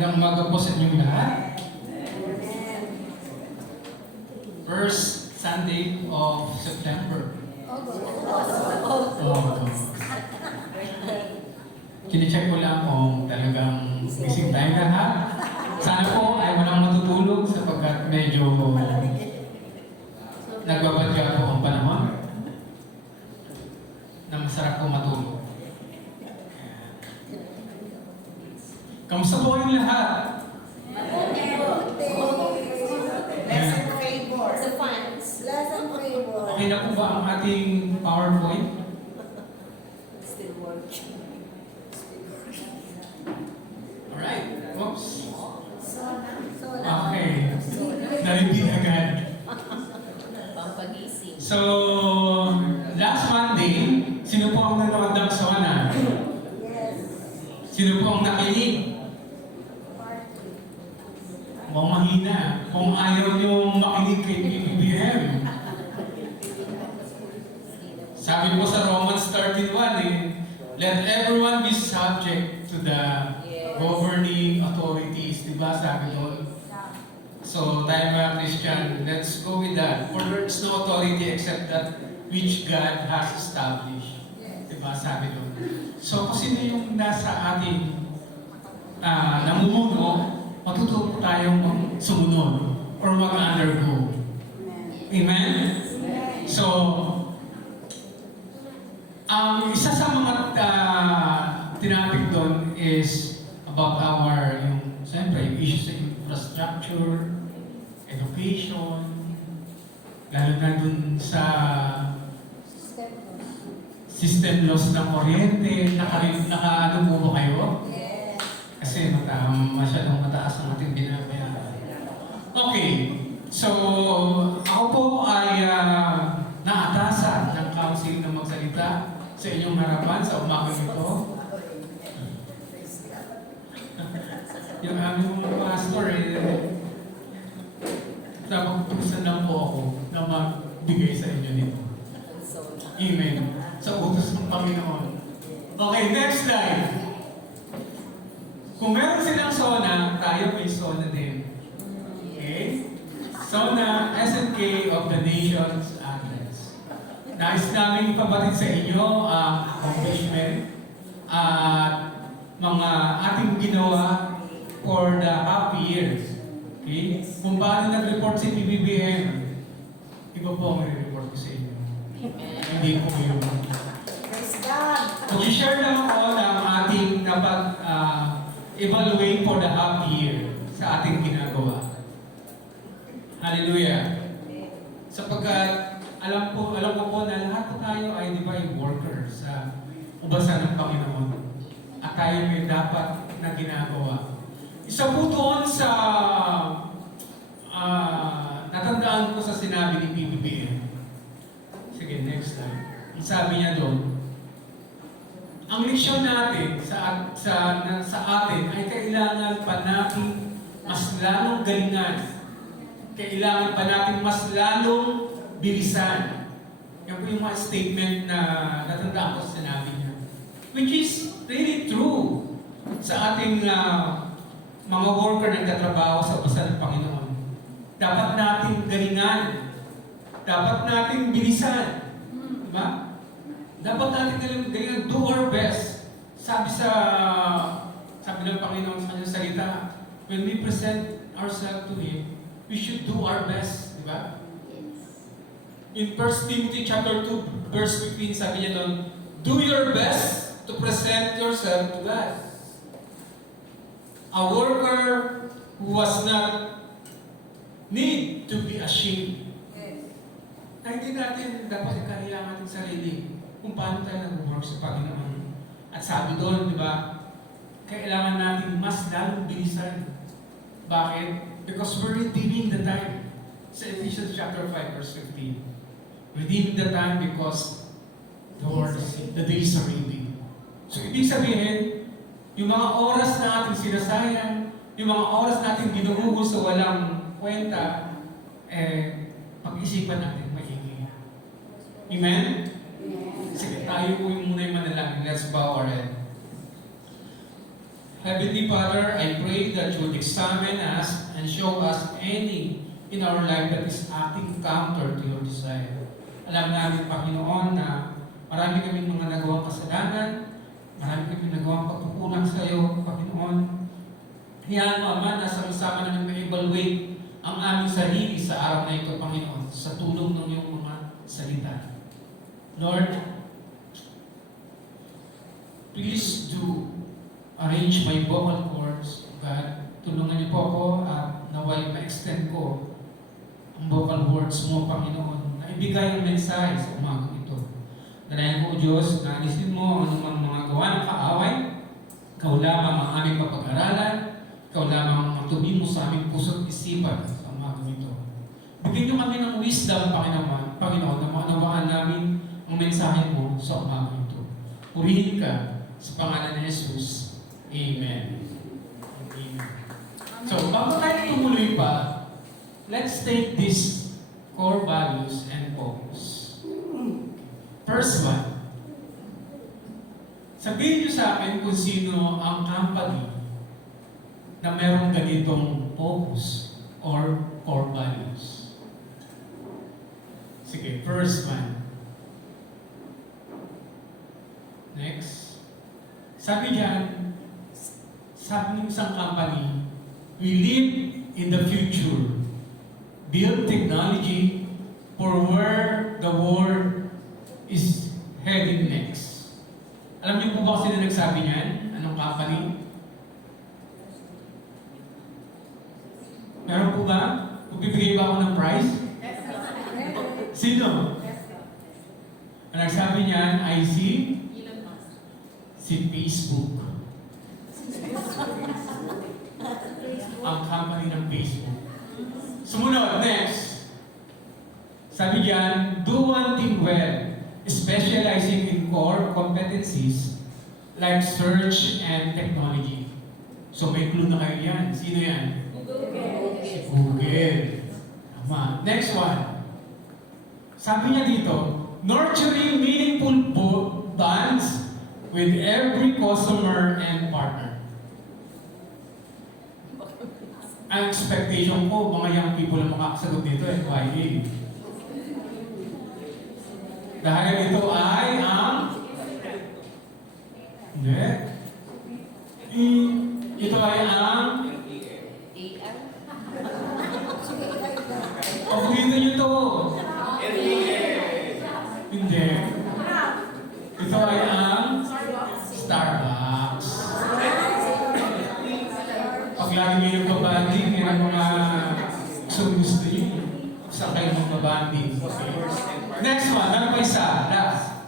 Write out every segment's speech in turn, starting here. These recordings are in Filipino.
Magandang umaga po sa inyong lahat. First Sunday of September. Kine-check ko lang kung talagang gising tayo lahat. Sana po ay walang matutulog sapagkat medyo nagbabadya po ang panahon na masarap po matulog. Kamusta po kayong lahat? Lesson favor. Sa funds. Lesson favor. Okay na po ba ang ating PowerPoint? Still working. Alright. Oops. Sona. Okay. Narinig agad. Pampagising. So, last Monday, sino po ang nanood ng SONA? Yes. Sino po ang nakinig? Mukhang mahina. Kung ayaw niyong makinig kay PBBM. Sabi po sa Romans 13:1 let everyone be subject to the governing authorities. Diba sabi doon? So, tayo mga Christian, let's go with that. For there is no authority except that which God has established. Diba sabi doon? So, kung sino yung nasa ating namumuno, matututo tayong sumunod or mag-undergo. Amen? So, isa sa mga tinapik doon is about our, siyempre, yung issues sa infrastructure, education, lalo na dun sa system loss ng kuryente, naka-ano po ba kayo? Kasi masyadong mataas ang ating binabayaran. Okay, so ako po ay naatasan ng council na magsalita sa inyong harapan sa umagang ito. Yung aming mga pastor napagpusan lang po ako na magbigay sa inyo nito. Amen. Sa utos ng Panginoon. Okay, next slide. Kung meron silang SONA, tayo may SONA din. Okay? SONA, SNK of the Nation's Address. Nais namin ipabatid sa inyo ang accomplishment at mga ating ginawa for the happy years. Okay? Kung paano nag-report si PBBM, iba po ang report ko sa inyo. Hindi po yun. Praise God. Mag-share lang ako ng ating evaluate for the half year sa ating ginagawa. Hallelujah. Sapagkat alam ko po na lahat po tayo ay di ba yung workers sa ubasan ng Panginoon. At tayo may dapat na ginagawa. Isa po doon sa natandaan ko sa sinabi ni PBBM. Sige, next slide. Ang sabi niya doon, ang leksyon natin sa atin ay kailangan pa natin mas lalong galingan. Kailangan pa natin mas lalong bilisan. Yan po yung mga statement na natandaan ko sa sinabi niya. Which is really true sa ating mga worker na nagtatrabaho sa basa ng Panginoon. Dapat natin galingan. Dapat natin bilisan. Diba? Dapat natin galingan, do our best. Sabi ng Panginoon sa kanyang salita, when we present ourselves to Him, we should do our best. Diba? In 1 Timothy chapter 2, verse 15, sabi niya doon, do your best to present yourself to God. A worker who was not need to be ashamed. Na hindi natin dapat ikaya ang ating sarili kung paano tayo nag-work sa Panginoon. At sabi doon, di ba, kailangan natin mas lalong bilisan. Bakit? Because we're redeeming the time. Sa Ephesians chapter 5, verse 15. Redeeming the time because the days are ending. So, ibig sabihin, yung mga oras na ating sinasayang, yung mga oras na ating ginuguho sa walang kwenta, pag-isipan natin maigi. Amen? Sige, tayo po yung muna yung manalangin. Let's bow our head. Heavenly Father, I pray that you would examine us and show us any in our life that is acting counter to your desire. Alam namin, Panginoon, na marami kaming mga nagawang kasalanan, marami kaming nagawang pagkukulang sa iyo, Panginoon. Hayaan mo, Ama, na sama-sama namin ma-evaluate ang aming sarili sa araw na ito, Panginoon, sa tulong ng iyong mga salita. Lord, please do arrange my vocal cords. God, tulungan niyo po ako at naway ma-extend ko ang vocal cords mo, Panginoon, na ibigay ang mensahe sa umagang ito. Dalayan ko, Diyos, na alisin mo ang anumang mga gawa ng kaaway. Ikaw lamang ang aming mapag-aralan. Ikaw lamang ang matubi mo sa aming puso't isipan sa umagang ito. Bigyan niyo kami ng wisdom, Panginoon, na maunawaan namin ang mensahe mo sa umagang ito. Purihin ka sa pangalan ni Jesus. Amen. Amen. So, bago tayo tumuloy pa, let's take these core values and focus. First one, sabihin niyo sa akin kung sino ang company na merong ganitong focus or core values. Sige, first one. Next. Sabi diyan, sabi ng isang company, we live in the future, build technology for where the world is heading next. Alam niyo po ba kasi na nagsabi niyan? Anong company? Meron po ba? Magbibigay ba ako ng prize? Sino? Ang nagsabi niyan ay si Facebook. Ang company ng Facebook. Sumunod, next. Sabi diyan, do one thing well, specializing in core competencies like search and technology. So may clue na kayo yan. Sino yan? Google. Tama. Next one. Sabi niya dito, nurturing meaningful bonds with every customer and partner. Ang expectation ko, mga young people ang makakasagot dito ay YA. Dahil ito ay ang... Hindi. Ito ay ang... Pabuhitin niyo ito. Hindi. Ito ay ang Starbucks. Pag lagi ngayon magbabanding, may mga gusto nyo. Saan kayo magbabanding? Next one, ano pa isa? Last.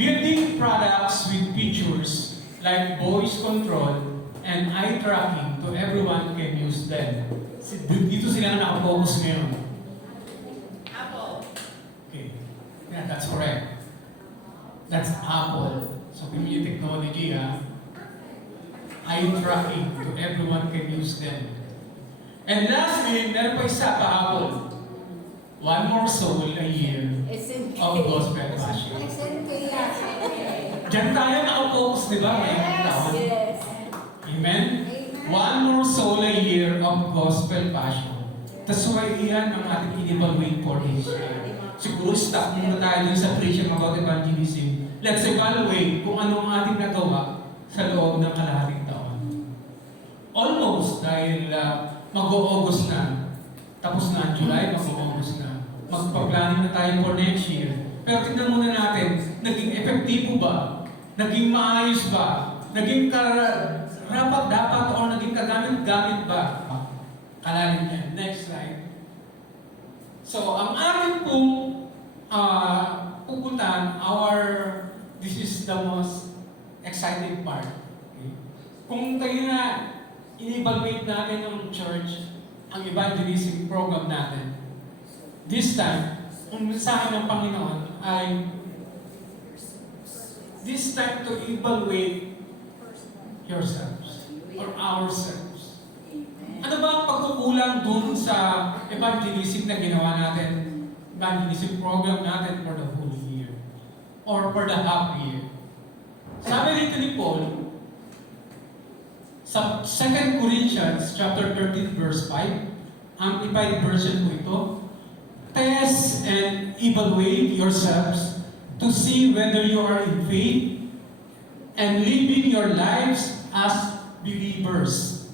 Building products with features like voice control and eye tracking to everyone can use them. Dito sila na nakafocus ngayon. Apple. Okay. Yeah, that's correct. That's Apple. So, yung technology, eye tracking to everyone can use them. And lastly, meron pa isa pa Apple. One more soul a year of gospel passion. Diyan tayo nakafocus, di ba? Ngayong taon. Yes. Amen? One more soul a year of gospel passion. Tapos iyan ang ating in-evaluate for this year. Siguro stop muna tayo dun sa preaching about evangelism. Let's evaluate kung ano ang ating nagawa sa loob ng kalahating taon. Almost, dahil mag-o-August na. Tapos na ang July, mag-o-August na. Magpa-planning na tayo for next year. Pero tignan muna natin, naging epektibo ba? Naging maayos ba? Naging rapat-dapat o naging kagamit-gamit ba? Kalalim yan. Next slide. So, ang ating pong pupuntahan, this is the most exciting part. Okay? Kung kayo na in-evaluate natin ng church, ang evangelism program natin, this time, ang mensahe ng Panginoon ay this time to evaluate yourselves or ourselves. Ano ba ang pagkukulang dun sa evangelism na ginawa natin, evangelism program natin for the whole year or for the half year? Sabi dito ni Paul, Sa 2 Corinthians chapter 13 verse 5, Amplified version po ito. Test and evaluate yourselves to see whether you are in faith and living your lives as believers.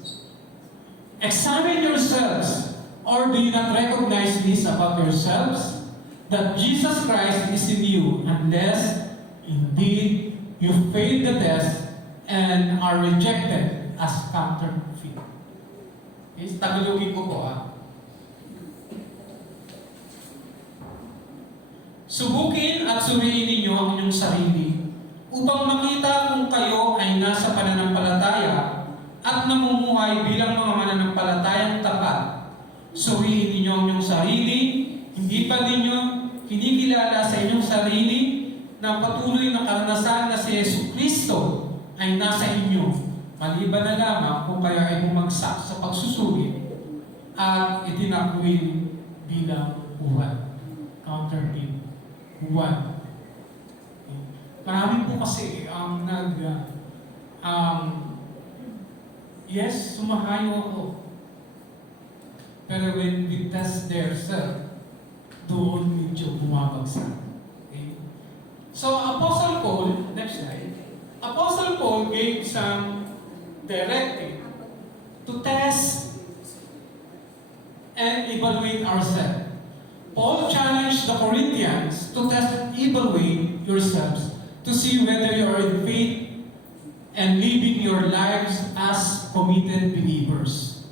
Examine yourselves, or do you not recognize this about yourselves? That Jesus Christ is in you, unless indeed you fail the test and are rejected as counterfeit. Okay, Tagalogin ko po Subukin at suriin ninyo ang inyong sarili upang makita kung kayo ay nasa pananampalataya at namumuhay bilang mga mananampalatayang tapat. Suriin ninyo ang inyong sarili, hindi ba ninyo kinikilala sa inyong sarili na patuloy na karanasan na si Yesu Kristo ay nasa inyo, maliban na lamang kung kayo ay bumagsak sa pagsusuri at itinakwil bilang uwan. Counterfeit. Uwan. Marami po kasi ang yes, sumahayo ako. Pero when we test their self, doon medyo bumabagsak. Okay? So, Apostle Paul, next slide. Apostle Paul gave some directive to test and evaluate ourselves. Paul challenged the Corinthians to test and evaluate yourselves to see whether you are in faith and living your lives as committed believers.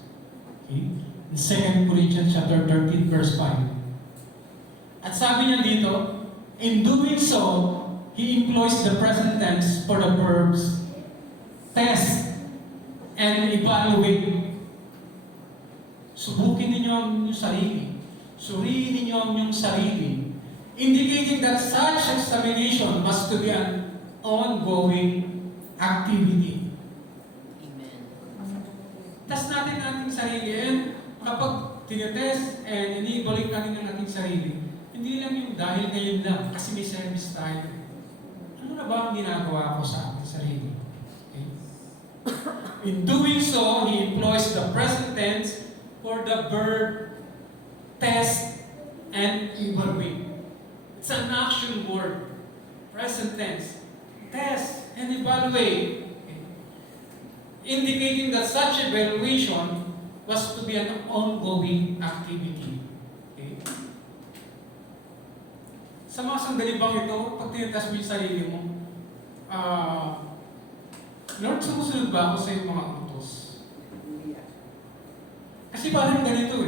Okay? In 2 Corinthians chapter 13 verse 5. At sabi niya dito, in doing so, he employs the present tense for the verbs test and evaluate. Subukin ninyo ang inyong sarili. Suriin ninyo ang inyong sarili, indicating that such examination must to be an ongoing activity. Amen. Test natin ang ating sarili, and kapag tinetest and ini-evaluate natin ang ating sarili, hindi lang yung dahil ngayon lang, kasi may service tayo. Ano na ba ang ginagawa ko sa ating sarili? Okay. In doing so, he employs the present tense for the verb test and evaluate. It's an action word. Present tense. Test and evaluate. Okay. Indicating that such evaluation was to be an ongoing activity. Okay. Sa mga sandali bang ito, pag tinetest mo yung sarili mo, Lord, sumusunod ba ako sa iyong mga utos? Kasi parang ganito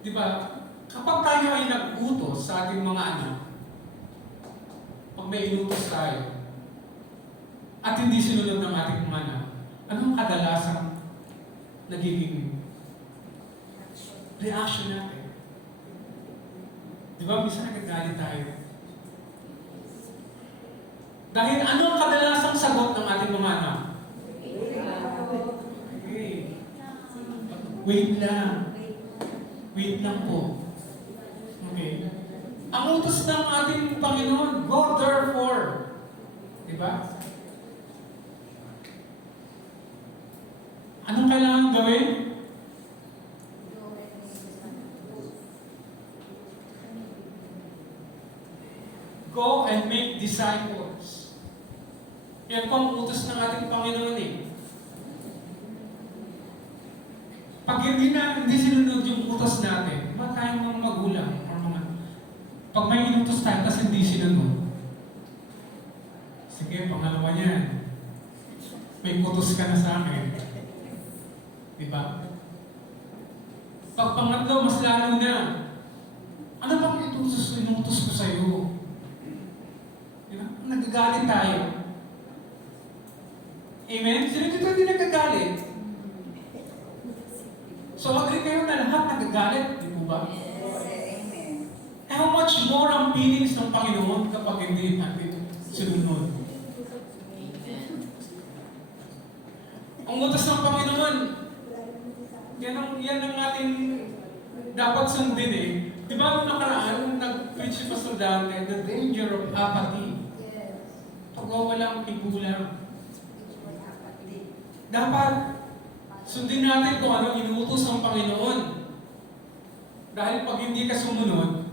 Di ba? Kapag tayo ay nag-utos sa ating mga anak, pag may inutos tayo, at hindi sinunod ng ating mga anak, anong kadalasang nagiging reaction natin? Di ba? Minsan nagagalit tayo. Dahil ano ang kadalasang sagot ng ating mga anak? Okay. Wait lang. Wait lang po. Okay. Ang utos ng ating Panginoon, go therefore. Diba? Anong kailangan gawin? Go and make disciples. Yan po ang utos ng ating Panginoon Pag hindi sinunod yung utos natin, ba tayong mga magulang or mga... Pag may inutos tayo kasi hindi sinunod, sige, pangalawa niyan, may utos ka na sa akin. Diba? Pag pangatlo, mas lalo na. Ano bang inutos ko sa'yo? Diba? Nagagalit tayo. Amen? Sino dito hindi nagagalit? So, agree kayo na lahat nagagalit, di po ba? Amen. How much more ang feelings ng Panginoon kapag hindi natin sinunod? Ang utos ng Panginoon, yan ang ating dapat sundin Di ba nung nakaraan, nung nag-preach si Pastor Dante, the danger of apathy. Pag wala ang tigulang. dapat sundin natin kung ano inuutos ng Panginoon. Dahil pag hindi ka sumunod,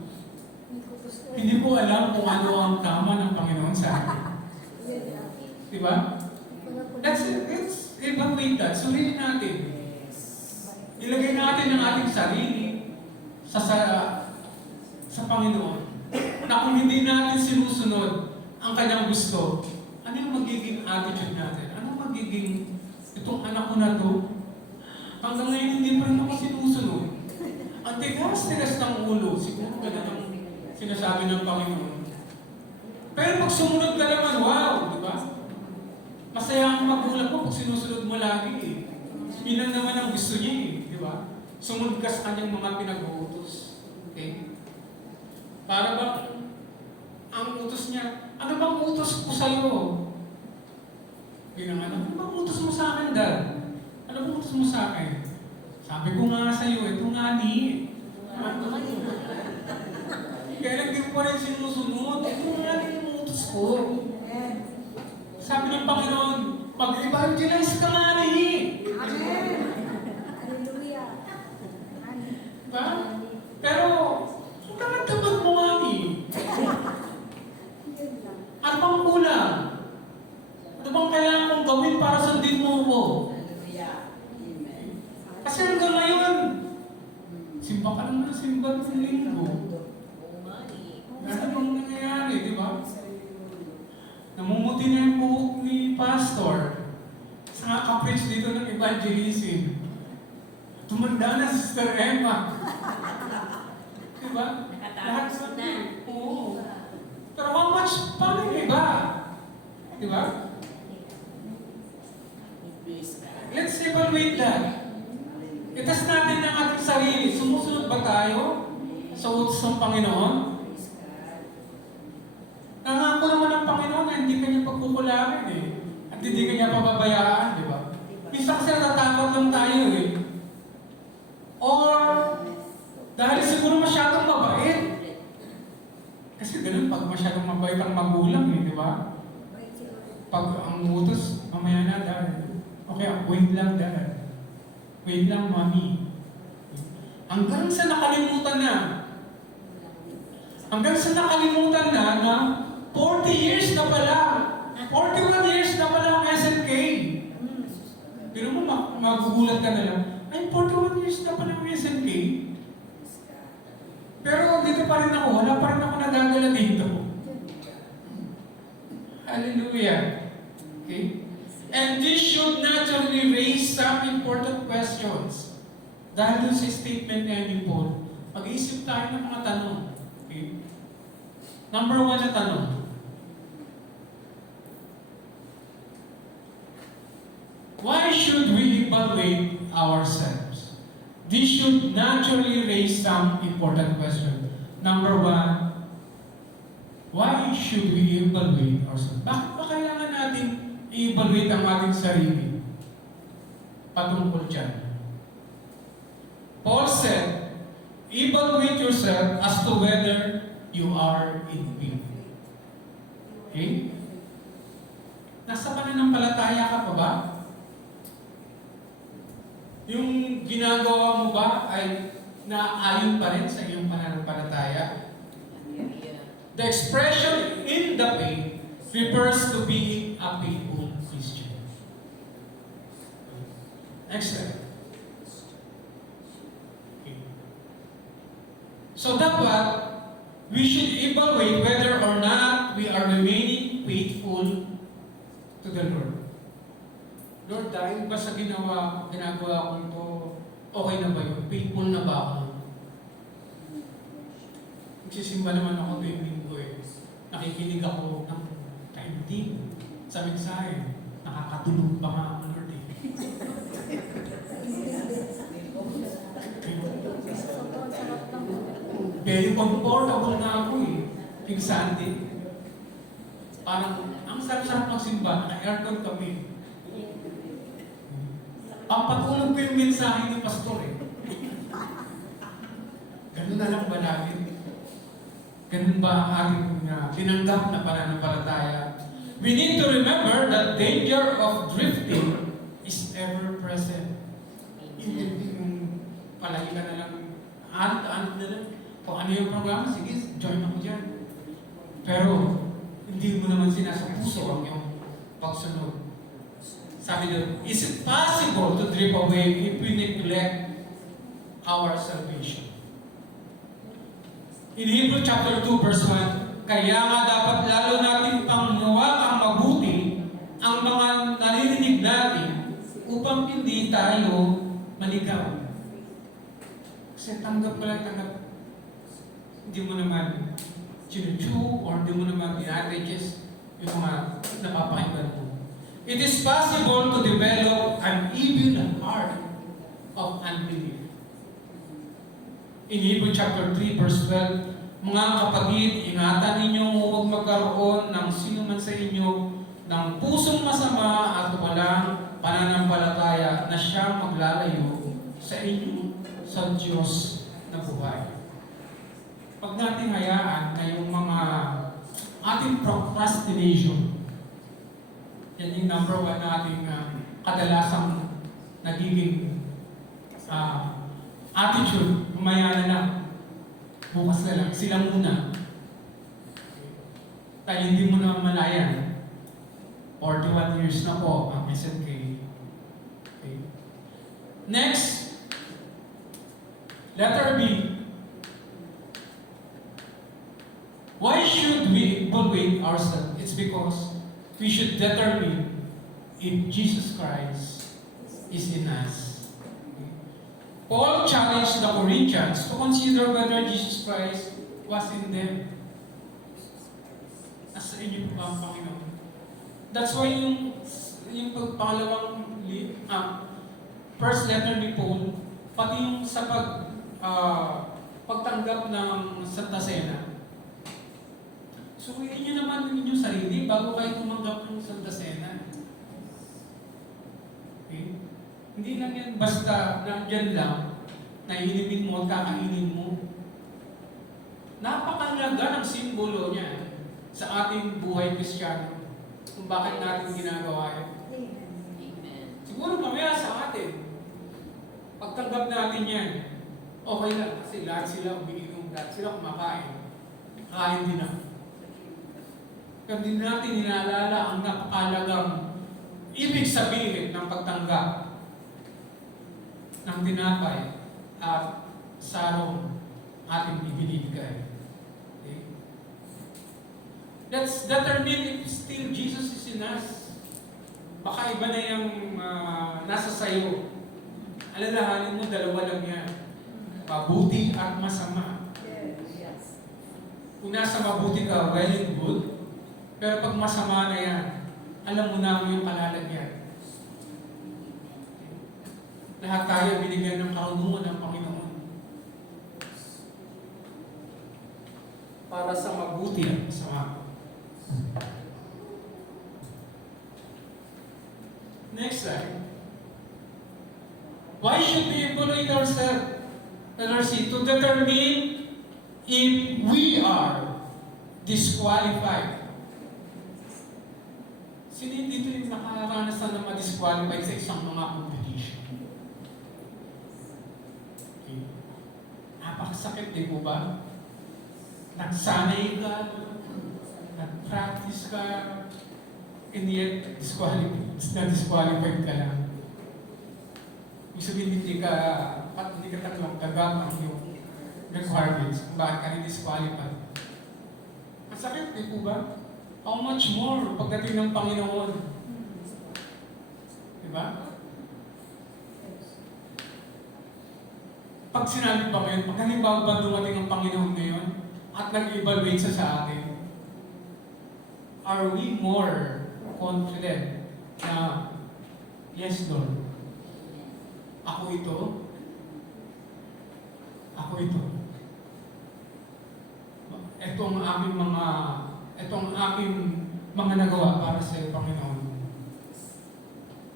hindi ko alam kung ano ang tama ng Panginoon sa atin. Diba? Let's evaluate that. Suriin natin. Ilagay natin ang ating sarili sa Panginoon. Na kung hindi natin sinusunod ang kanyang gusto, ano yung magiging attitude natin? Ano magiging, itong anak ko na to, hanggang ngayon hindi pa rin ako sinusunod. Ang tigas-tigas ng ulo, siguro ganun ang sinasabi ng Panginoon. Pero pag sumunod ka naman, wow, di ba? Masaya ang magulang mo pag sinusunod mo lagi eh. Yun lang naman ang gusto niya eh, di ba? Sumunod ka sa kanyang mga pinag-uutos. Okay? Para bang ang utos niya, ano bang utos ko sa'yo? Bilang ano bang utos mo sa akin, Dad? Ano bang utos mo sa akin? Sabi ko nga sa'yo, ito nga ni. Kaya lang di ko pa rin sinusunod. Ito nga ni yung utos ko. Sabi ng Panginoon, mag-evangelize ka nga ni. Amen. Hallelujah. Diba? Pero, magkakatapat mo nga ni. Ano bang kulang? Ano bang kailangan kong gawin para sundin mo ko? Kasi hanggang ngayon, simba ka lang na simba ng linggo. Ano bang nangyayari, di ba? Namumuti na yung buhok ni Pastor. Sa ka-preach dito ng evangelism. Tumanda na si Sister Emma. Di ba? Lahat sa oo. Pero how much pa rin iba? Di ba? Let's evaluate that. Itas natin ang ating sarili. Sumusunod ba tayo sa utos ng Panginoon? Nangako naman ng Panginoon na hindi kanya pagkukulangin eh. At hindi kanya pababayaan, di ba? Minsan kasi natatakot lang tayo eh. Or, dahil siguro masyadong mabait. Kasi ganun, pag masyadong mabait ang magulang eh, di ba? Pag ang utos, mamaya na dahil. Okay, wait lang dahil. Wait lang, mami. Hanggang sa nakalimutan na. Hanggang sa nakalimutan na 40 years na pala. 41 years na pala ang SNK. Pero mo, magugulat ka na lang. Ay, 41 years na pala ang SNK. Pero dito pa rin ako. Wala pa rin ako nagagala dito. Hallelujah. Okay? And this should naturally raise some important questions. Dahil dun sa statement ni Paul, mag-iisip tayo ng mga tanong. Okay? Number 1 na tanong. Why should we evaluate ourselves? This should naturally raise some important questions. Number 1, why should we evaluate ourselves? Bakit ba kailangan natin i-evaluate ang ating sarili patungkol dyan? Paul said, evaluate yourself as to whether you are in faith. Okay? Nasa pananampalataya ka pa ba? Yung ginagawa mo ba ay naayon pa rin sa iyong pananampalataya? The expression in the faith refers to being a faithful Christian. Next slide. Okay. So dapat, we should evaluate whether or not we are remaining faithful to the Lord. Lord, dahil ba sa ginagawa ko ito, okay na ba yun? Faithful na ba ako? Nagsisimba naman ako tuwing linggo eh. Nakikinig ako ng kainting sa mensahe. Nakakatulog pa nga ako, Lord eh. Very comfortable na ako eh. Yung Sunday. Parang, ang sarap-sarap magsimba, naka-aircon kami. Pampatulog ko yung mensahe ng pastor eh. Ganun na lang ba natin? Ganun ba ang ating tinanggap na pananampalataya? We need to remember that danger of drifting is ever present. Hindi yung palagi ka na lang, na lang. Kung ano yung programa, sige, join ako dyan. Pero, hindi mo naman sinasapuso ang iyong pagsunod. Sabi doon, is it possible to drift away if we neglect our salvation? In Hebrews chapter 2 verse 1, kaya nga dapat lalo natin panghiwakang mabuti ang mga naririnig natin upang hindi tayo maligaw. Kasi tanggap mo lang, hindi mo naman chinuchu or hindi mo naman in-advantages yung mga napapakinggan mo. It is possible to develop an evil heart of unbelief. In Hebrews chapter 3 verse 12, mga kapatid, ingatan ninyo huwag magkaroon ng sino man sa inyo ng pusong masama at walang pananampalataya na siyang maglalayo sa inyo sa Diyos na buhay. Pag natin hayaan na yung mga ating procrastination, yan yung number one nating kadalasang nagiging attitude, mamaya na lang, bukas na lang, sila muna. Dahil hindi mo na malayan, 41 years na po ang SMK. Okay. Next, letter B. Why should we evaluate ourselves? It's because we should determine if Jesus Christ is in us. Okay. Paul challenged the Corinthians to consider whether Jesus Christ was in them. Nasa inyo po ba ang Panginoon? That's why yung pangalawang first letter ni Paul, pati yung sa pagtanggap ng Santa Cena. Suriin nyo naman yung inyong sarili bago kayo tumanggap ng Santa Cena. Okay? Hindi lang yan basta nandyan lang, naiinimin mo at kakainin mo. Napakalaga ng simbolo niya sa ating buhay Kristiyano kung bakit natin ginagawa yan. Amen. Siguro mamaya sa atin, pagtanggap natin yan, okay lang kasi lahat sila umiinom, lahat sila kumakain. Kain din ako. Kaya din natin inaalala ang napakalagang ibig sabihin ng pagtanggap ng tinapay at sarong ating ibinibigay. Okay? Let's determine if still Jesus is in us. Baka iba na yung nasa sayo. Alalahanin mo, dalawa lang yan. Mabuti at masama. Yes. Kung nasa mabuti ka, well and good. Pero pag masama na yan, alam mo na yung kalalagyan. Lahat tayo binigyan ng karunungan ng Panginoon. Para sa mabuti at masama. Next slide. Why should we evaluate ourselves? Letter C, to determine if we are disqualified. Sino dito yung nakaranas na ma-disqualified sa isang mga competition? Okay. Napakasakit din po ba? Nagsanay ka, nag-practice ka, and yet disqualified ka lang. Ibig sabihin, hindi ka tatlong tagap ang iyong requirements kung bakit ka rin-disqualified. Masakit din po ba? How much more pagdating ng Panginoon? Diba? Pag sinabi pa ngayon, pag halimbawa ba dumating ang Panginoon ngayon at nag-evaluate sa atin, are we more confident na, yes Lord, ako ito, ito ang aking mga nagawa para sa iyo, Panginoon.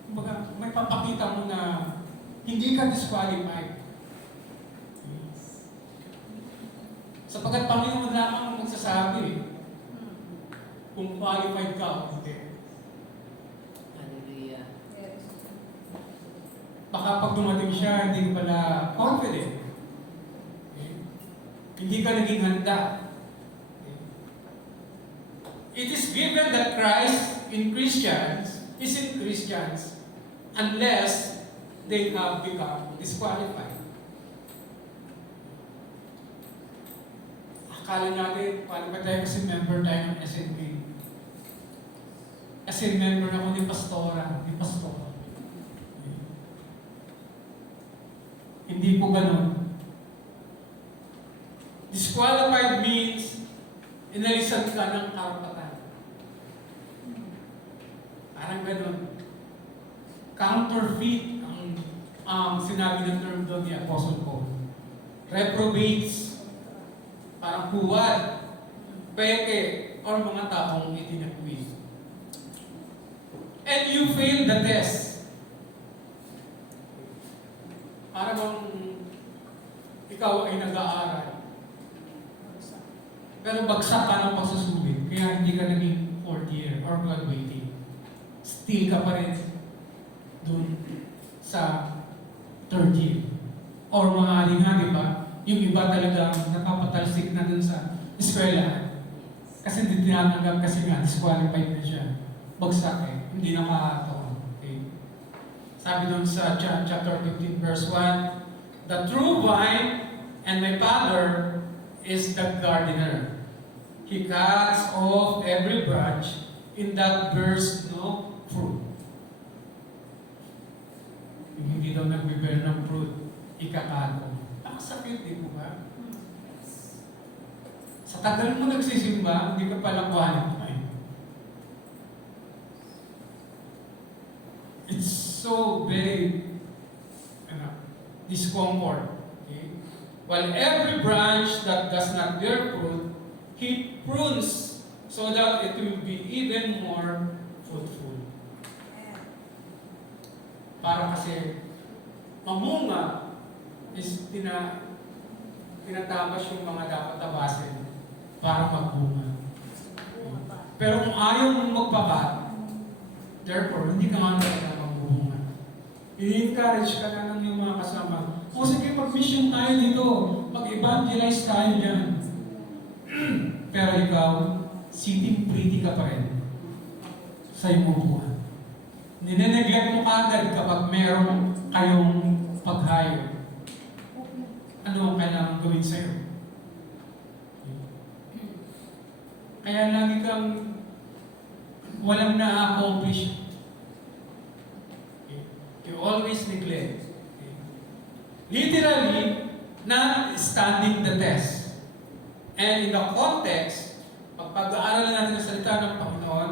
Kumbaga, may papakita mo na hindi ka disqualified. Sapagkat Panginoon lamang ang magsasabi kung qualified ka o hindi. Hallelujah. Yes. Baka pag dumating siya, hindi ka pala confident. Okay? Hindi ka naging handa. Okay? It is given that Christ isn't Christians unless they have become disqualified. Akala natin, paano ba tayo kasi member tayo ng SNP? Kasi member ako ni Pastora. Hindi po ganun. Disqualified means inalisan ka ng karapatan. Parang ganun. Counterfeit ang sinabi ng term doon ni Apostle Paul. Reprobates, parang huwad, peke, or mga taong itinakwil. And you fail the test. Para bang ikaw ay nag-aaral. Pero bagsak ka ng pagsusulit, kaya hindi ka naging fourth year or graduating. Still ka pa rin dun sa third year. Or mga nga, di ba? Yung iba talaga napapatalsik na dun sa eskwela. Kasi hindi tinatanggap kasi nga, disqualified na siya. Bagsak hindi nakakataon. Okay? Sabi dun sa John chapter 15 verse 1, the true vine and my Father is the gardener. He cuts off every branch in that bears no fruit. Yung hindi daw nagbe-bear ng fruit, ikakato. Sakit, di po ba? Sa tagal mo nagsisimba, hindi ka palang qualified. It's so very discomfort. Okay? While every branch that does not bear fruit, He prunes so that it will be even more fruitful. Para kasi mamunga is tinatamas yung mga dapat tabasin para magbunga. Pero kung ayaw mong magpabat, therefore, hindi ka nga talaga magbunga. I-encourage ka na ng yung mga kasama. O sige, mag-mission tayo dito. Mag-evangelize tayo dyan. Pero ikaw, sitting pretty ka pa rin sa iyong upuan. Nineneglect mo kagad kapag meron kayong pag-hire. Ano ang kailangan gawin sa'yo? Kaya lagi kang walang na-accomplish. Okay. You always neglect. Okay. Literally, not standing the test. And in the context, pag-aaralan natin ang salita ng Panginoon,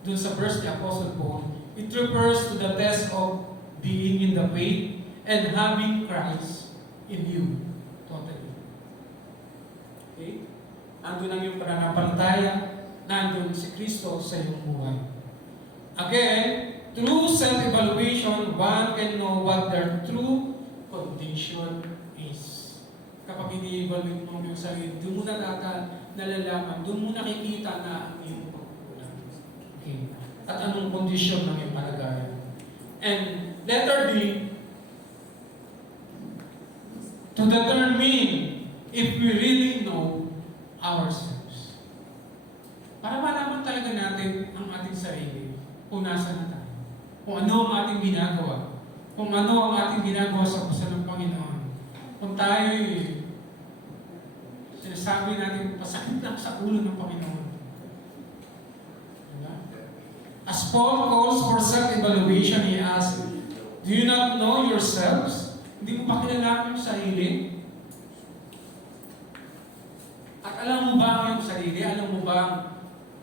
dun sa verse ni Apostle Paul, it refers to the test of being in the faith and having Christ in you. Totally. Okay? Nandun ang iyong pananampalataya, nandun si Kristo sa iyong buhay. Again, through self-evaluation, one can know what their true condition is. Kapag ini-evaluate mo yung sarili, doon mo nalalaman, doon mo nakikita na ang iyong pagkukulang. Okay? At anong kondisyon ng iyong kalagayan. And letter D, to determine if we really know ourselves. Para malaman talaga natin ang ating sarili, kung nasa na tayo. Kung ano ang ating ginagawa. Kung ano ang ating ginagawa sa puso ng Panginoon. Kung tayo sinasabi natin, pasakit lang sa ulo ng Panginoon. Diba? As Paul calls for self-evaluation, he asks, do you not know yourselves? Hindi mo pa kilala yung sarili? At alam mo ba ang iyong sarili? Alam mo ba ang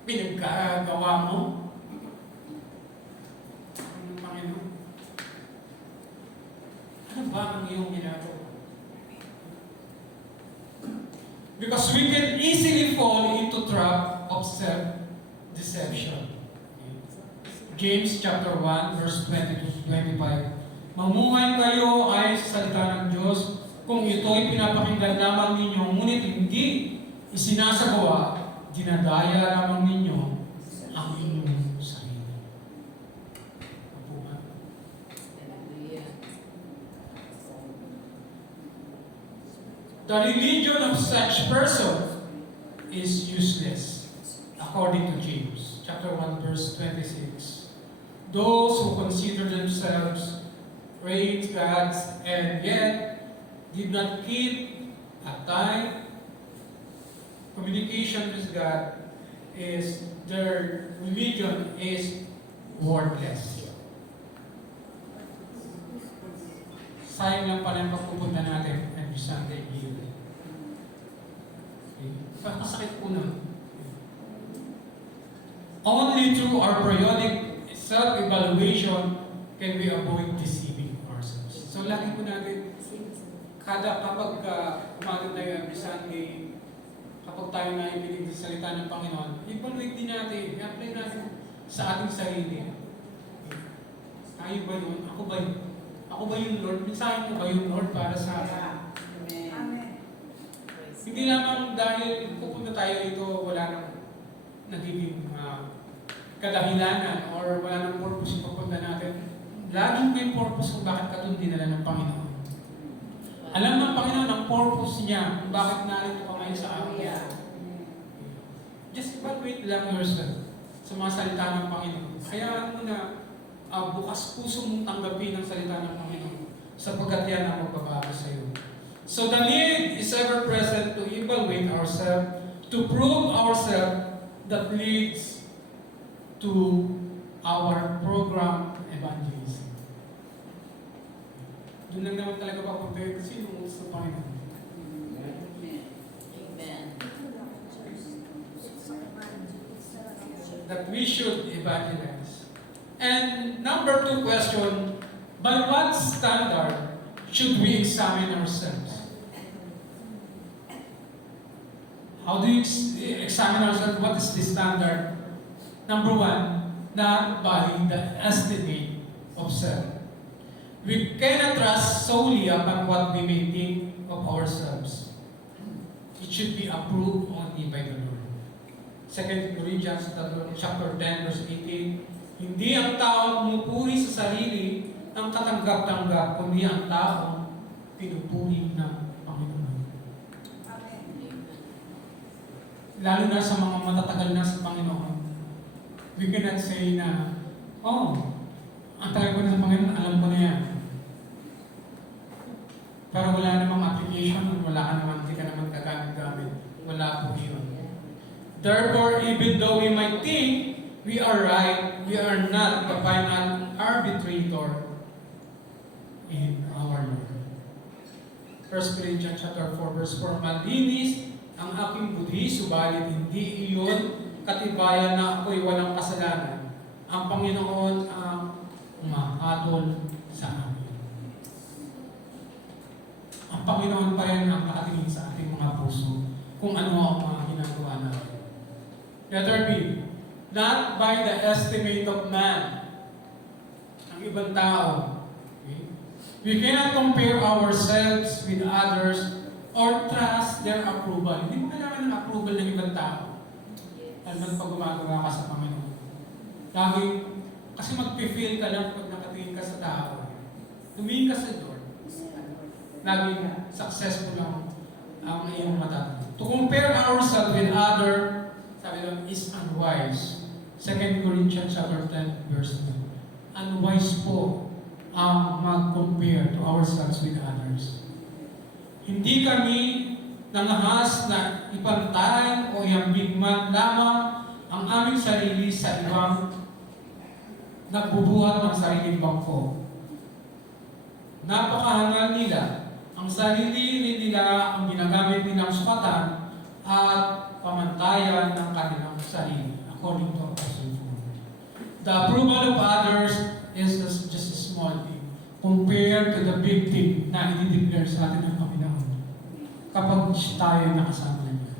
pinagkagawa mo? Ano, Panginoon? Ano ba ang iyong ginagawa? Because we can easily fall into trap of self-deception. James chapter 1, verse 20-25. Mamuhay kayo ay sa salita ng Diyos kung ito'y pinapakinggan lamang ninyo, ngunit hindi isinasagawa, dinadaya lamang ninyo ang inyong sarili. The religion of such person is useless, according to James, chapter 1, verse 26. Those who consider themselves great gods and yet did not keep a tight communication with God, is their religion is worthless. Sayang lang pala ang pagpupunta natin every Sunday here. Okay? Pakasakit po na. Only through our periodic self-evaluation can we avoid deceiving ourselves. So lagi po natin, kapag umagat tayo every Sunday, kapag tayo naibinig sa salita ng Panginoon, evaluate din natin, i-apply natin sa ating sarili. Tayo ba yun? Ako ba yun? Ako ba yung Lord? Mensahe mo ba yung Lord para sa akin? Amen. Hindi lamang dahil pupunta tayo dito, wala nang nagiging kadahilanan or wala nang purpose yung pupunta natin. Laging may purpose kung bakit ka dinala ng Panginoon. Alam ng Panginoon ang purpose niya kung bakit narito ka ngayon sa akin. Just evaluate lang yourself sa mga salita ng Panginoon. Hayaan mo na bukas puso mong tanggapin ang salita ng Panginoon sapagkat yan ang magbabago sa iyo. So the need is ever present to evaluate ourselves, to prove ourselves that leads to our program evangelism. Doon lang naman talaga papunta kasi nung sa Panginoon. Amen. That we should evangelize. And number 2 question, by what standard should we examine ourselves? How do you examine ourselves? What is the standard? Number 1, not by the estimate of self. We cannot trust solely upon what we may think of ourselves. It should be approved only by the Lord. 2 Corinthians chapter 10, verse 18, hindi ang tao pumupuri sa sarili ang katanggap-tanggap, kundi ang tao pinupuri ng Panginoon. Amen. Lalo na sa mga matatagal na sa Panginoon, we cannot say na, oh, ang tagal ko na sa Panginoon, alam ko na yan. Pero wala namang application, wala ka naman, hindi ka naman gagamit-gamit. Wala po yun. Therefore, even though we might think we are right, we are not the final arbitrator in our Lord. 1 Corinthians chapter 4, verse 4, malinis ang aking budhi, subalit hindi iyon katibayan na ako'y walang kasalanan. Ang Panginoon ang umahatol sa amin. Ang Panginoon pa rin ang nakatingin sa ating mga puso kung ano ang mga ginagawa natin. Letter B, not by the estimate of man, ang ibang tao. Okay? We cannot compare ourselves with others or trust their approval. Hindi mo kailangan ng approval ng ibang tao. Alam pag gumagawa ka sa Panginoon. Lagi, kasi mag-feel ka lang pag nakatingin ka sa tao. Tumingin ka sa Lord. Laging successful lang ang iyong mata. To compare ourselves with other, sabi lang, is unwise. 2 Corinthians chapter 10, verse 2. Unwise po ang mag-compare to ourselves with others. Hindi kami nangahas na ipantay o iambigman lamang ang aming sarili sa ibang nagbubuhat ng sariling bangko. Napakahangal nila. Ang sarili nila ang ginagamit nilang sukatan at pamantayan ng kanilang sarili, according to Apostle Paul. The approval of others is just a small thing compared to the big thing na i-declare sa atin ng Panginoon kapag tayo nakasama niya.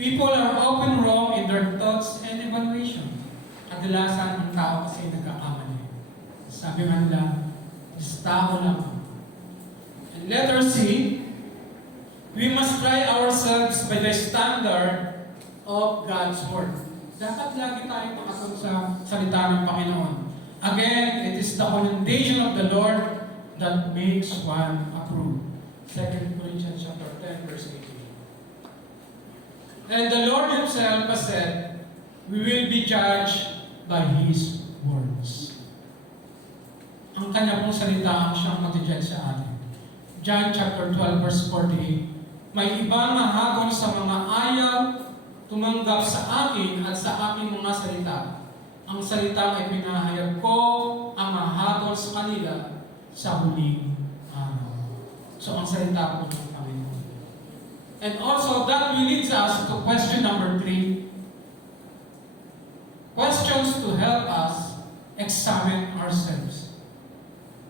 People are often wrong in their thoughts and evaluation. Kadalasan ang tao kasi nagkakamali. Sabi nga nila, tao lang. And letter C, we must try ourselves by the standard of God's Word. Dapat lagi tayo nakasunod sa salita ng Panginoon. Again, it is the commendation of the Lord that makes one approved. 2 Corinthians chapter 10, verse 18. And the Lord Himself has said, we will be judged by His words. Ang kanya pong salita ang siyang mag-judge sa atin. John chapter 12 verse 48, may ibang mahagol sa mga ayaw tumanggap sa akin at sa aking mga salita. Ang salita ay pinahayag ko ang mahagol sa kanila sa huling araw. So ang salita po ng Panginoon. And also that leads us to question number 3. Questions to help us examine ourselves.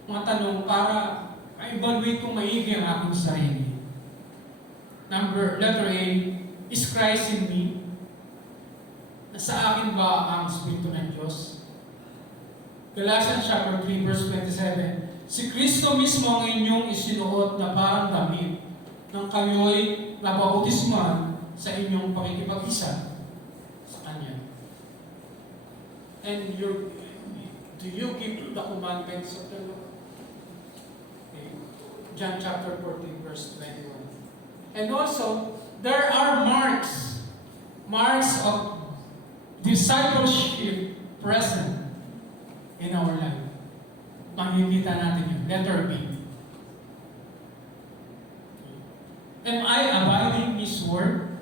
Mga tanong para ma-evaluate kung maigi ang aking sarili. Letter A, is Christ in me? Nasa akin ba ang Espiritu ng Diyos? Galatians chapter 3 verse 27, si Kristo mismo ang inyong isinuot na parang damit nang kayo'y nabautisman sa inyong pakikipag-isa sa Kanya. And do you keep the commandments of the Lord? Okay. John chapter 14 verse 21. And also, there are marks of discipleship present in our life. Makikita natin yun. Letter B. Am I abiding His Word?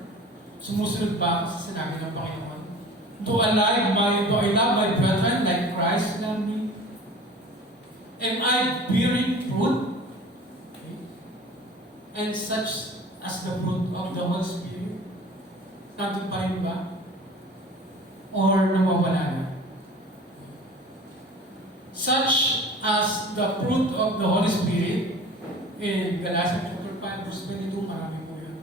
Sumusunod ba ako sa sinabi ng Panginoon? Do I love my brethren like Christ loved me? Am I bearing fruit? Okay. And such as the fruit of the Holy Spirit? Nandun pa rin ba? Or nawawala na? Such as the fruit of the Holy Spirit in Galatians chapter 5 verse 22, marami po yun.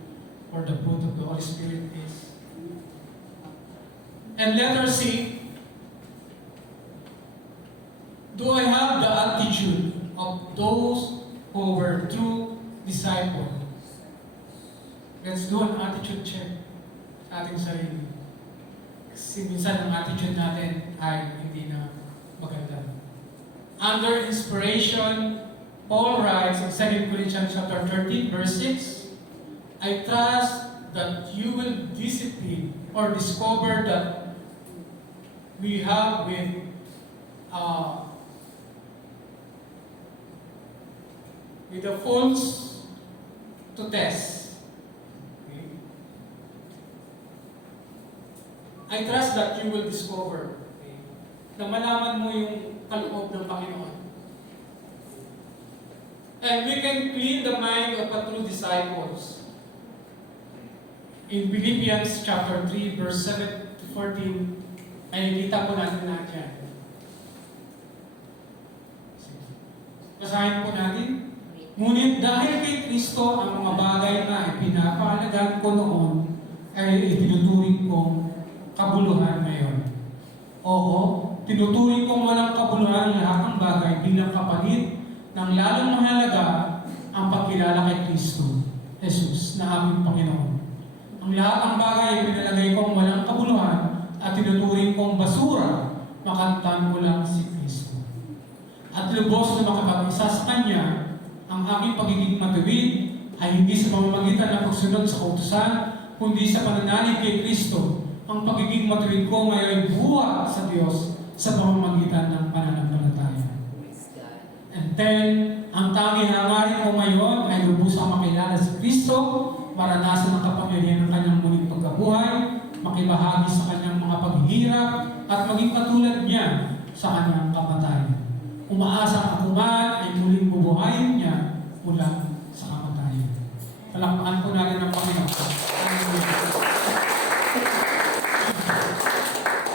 Or the fruit of the Holy Spirit is. And letter C, do I have the attitude of those who were true disciples? Let's do an attitude check sa ating sarili. Kasi minsan ang attitude natin ay hindi na maganda. Under inspiration, Paul writes in 2 Corinthians chapter 13 verse 6, I trust that you will discipline or discover that we have with the fools to test. I trust that you will discover, na malaman mo yung kaloob ng Panginoon. And we can clean the mind of a true disciples. In Philippians chapter 3, verse 7 to 14, ay nakita po natin lahat yan. Basahin po natin. Ngunit dahil kay Kristo ang mga bagay na ipinapahalagan ko noon ay itinuturing kong kabuluhan ngayon. Oo, tinuturing kong walang kabuluhan ang lahat ng bagay bilang kapalit ng lalong mahalaga ang pagkilala kay Kristo, Jesus, na aming Panginoon. Ang lahat ng bagay ay pinalagay kong walang kabuluhan at tinuturing kong basura, makantan ko lang si Kristo. At lubos na makapag-isa sa Kanya, ang aking pagiging matuwid ay hindi sa pamamagitan ng pagsunod sa kautusan, kundi sa pananalig kay Kristo. Ang pagiging matuwid ko ngayon buwa sa Diyos sa pamamagitan ng pananampalataya. And then, ang tanging hangarin ko ngayon ay lubusang makilala si Kristo, maranasan ang kapangyarihan ng Kanyang muling pagkabuhay, makibahagi sa Kanyang mga paghihirap, at maging katulad niya sa Kanyang kamatayan. Umaasang ako man ay muling bubuhayin niya mula sa kamatayan. Palakpakan po natin ang Panginoon.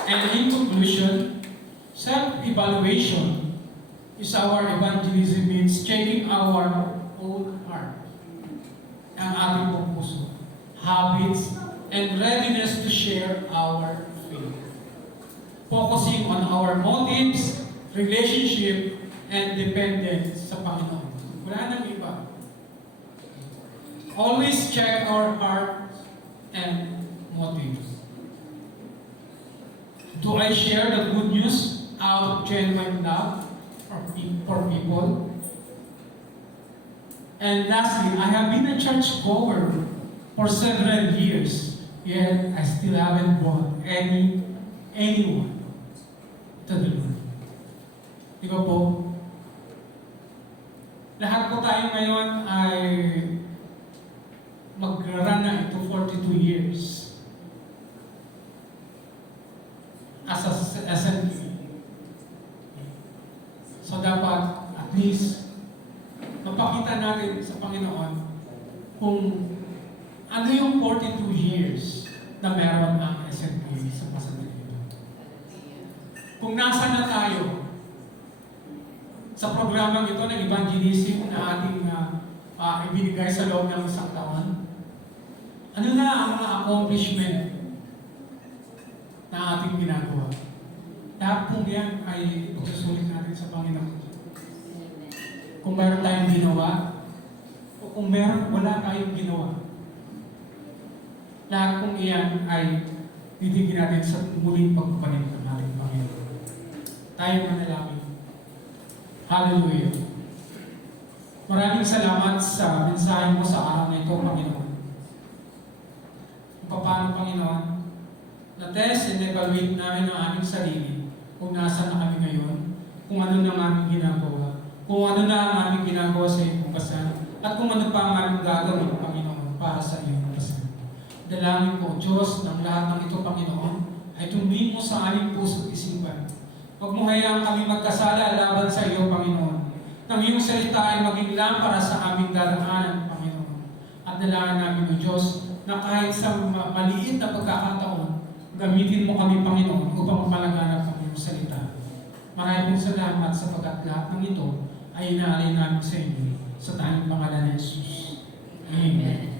And in conclusion, self-evaluation is our evangelism, means checking our own heart, ang ating pong puso, habits, and readiness to share our faith. Focusing on our motives, relationship, and dependence sa Panginoon. Wala nang iba. Always check our heart and motives. Do I share the good news out of genuine love for people? And lastly, I have been a church goer for several years, yet I still haven't brought anyone to the Lord. Di ba po? Lahat po tayo ngayon ay mag-run na ito 42 years as an So dapat at least mapakita natin sa Panginoon kung ano yung 42 years na meron ang SNP sa pasalit ito. Kung nasa na tayo sa programang ito ng evangelism na ating ibinigay sa loob ng isang taon, ano na ang mga accomplishment na ating ginagawa? Lahat po yan ay pagsusulit natin sa Panginoon. Kung meron tayong ginawa, o kung wala tayong ginawa, lahat pong iyan ay titigin natin sa muling pagbabalik ng ating Panginoon. Tayo manalangin. Hallelujah. Maraming salamat sa mensahe mo sa araw na ito, Panginoon. Kung paano, Panginoon, na-test and evaluate namin ang aming sarili kung nasa na kami ngayon, kung ano na ang aming ginagawa, kung ano na ang aming ginagawa sa iyong kasan, at kung ano pa ang aming gagawin, Panginoon, para sa iyong kasan. Dalangin po, Diyos, ng lahat ng ito, Panginoon, ay tumingin mo sa aming puso at isipan. Huwag mo hayaan kami magkasala laban sa iyo, Panginoon. Nang iyong salita ay maging lampara sa aming dadaanan, Panginoon. At dalangin namin, O Diyos, na kahit sa maliit na pagkakataon, gamitin mo kami, Panginoon, upang mapalaganap ang iyong salita. Maraming salamat sapagkat lahat ng ito ay inaalay namin sa inyo sa tanging pangalan ni Jesus. Amen.